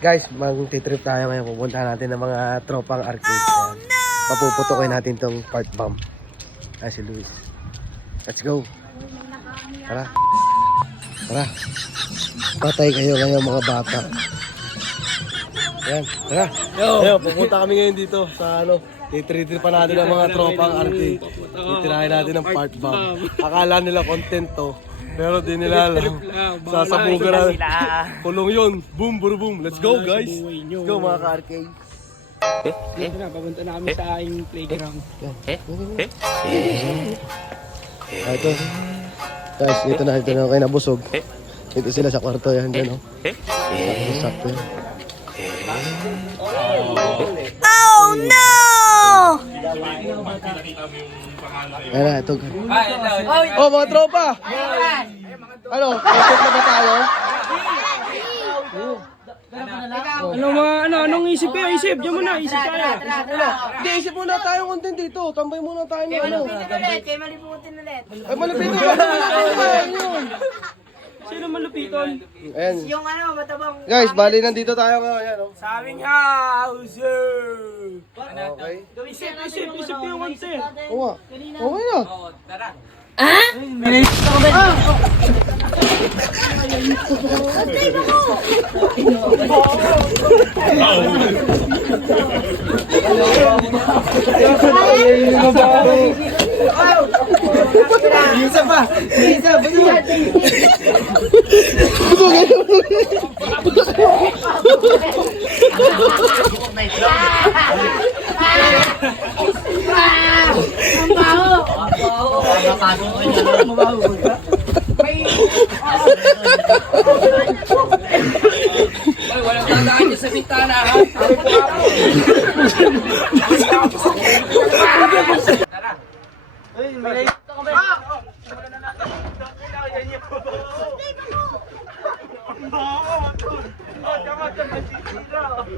Guys, mag-trip tayo ngayon. Pupunta natin ng mga tropang arcade. Oh, no! Papuputukin natin tong part bomb. Ah, si Luis. Let's go. Tara. Tara. Patay kayo ngayon mga bata. Yan, tara. Yo. pupunta kami ngayon dito sa ano. Titritir pa natin ang mga tropang arcade. Titirahin natin ang part bomb. Akala nila content to. Pero di nila alam. Sasabugan na. Kulong yun. Boom, boom, boom. Let's go, guys. Let's go, mga ka-arcade. Dito na, papunta na kami sa aking playground. Ah, ito. Guys, dito na. Dito na kayo nabusog. Dito sila sa kwarto. Yan, dyan, oh. Sakto, sakto yan. Oh no! Yan na, ito. Oh, mga tropa! Ano? Kapit na ba tayo? Ano mga, ano, anong isip kayo? Isip, diyan mo na, isip tayo. Hindi, isip muna tayo content dito. Tambay muna tayo ng ano. ulit, kay malibutin ulit. Ay, malapit na. Malupiton? Ayan. Yung ano, matabang Guys, bali nandito tayo ngayon. Ayan, oh. Sa aming house! Okay. Isip, isip, isip yung konti. Oo nga. Okay na. Walang tandaan niyo sa bintana, ha? Putang ina. Sisot niya, sisip. Ang baho! May... Amoy po apo! Amoy po apo!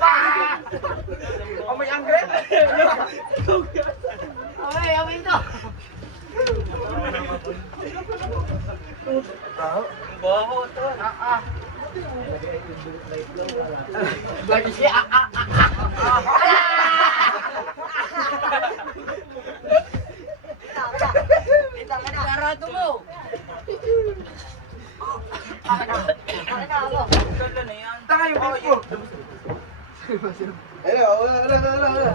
ba? Amoy angre? Amoy, amoy ito! Baho to. Ah, ah. Lagi siya. Ah, ah, ah, Tanga yung mo. Ayun na, wala, wala, wala, wala.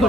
Mo.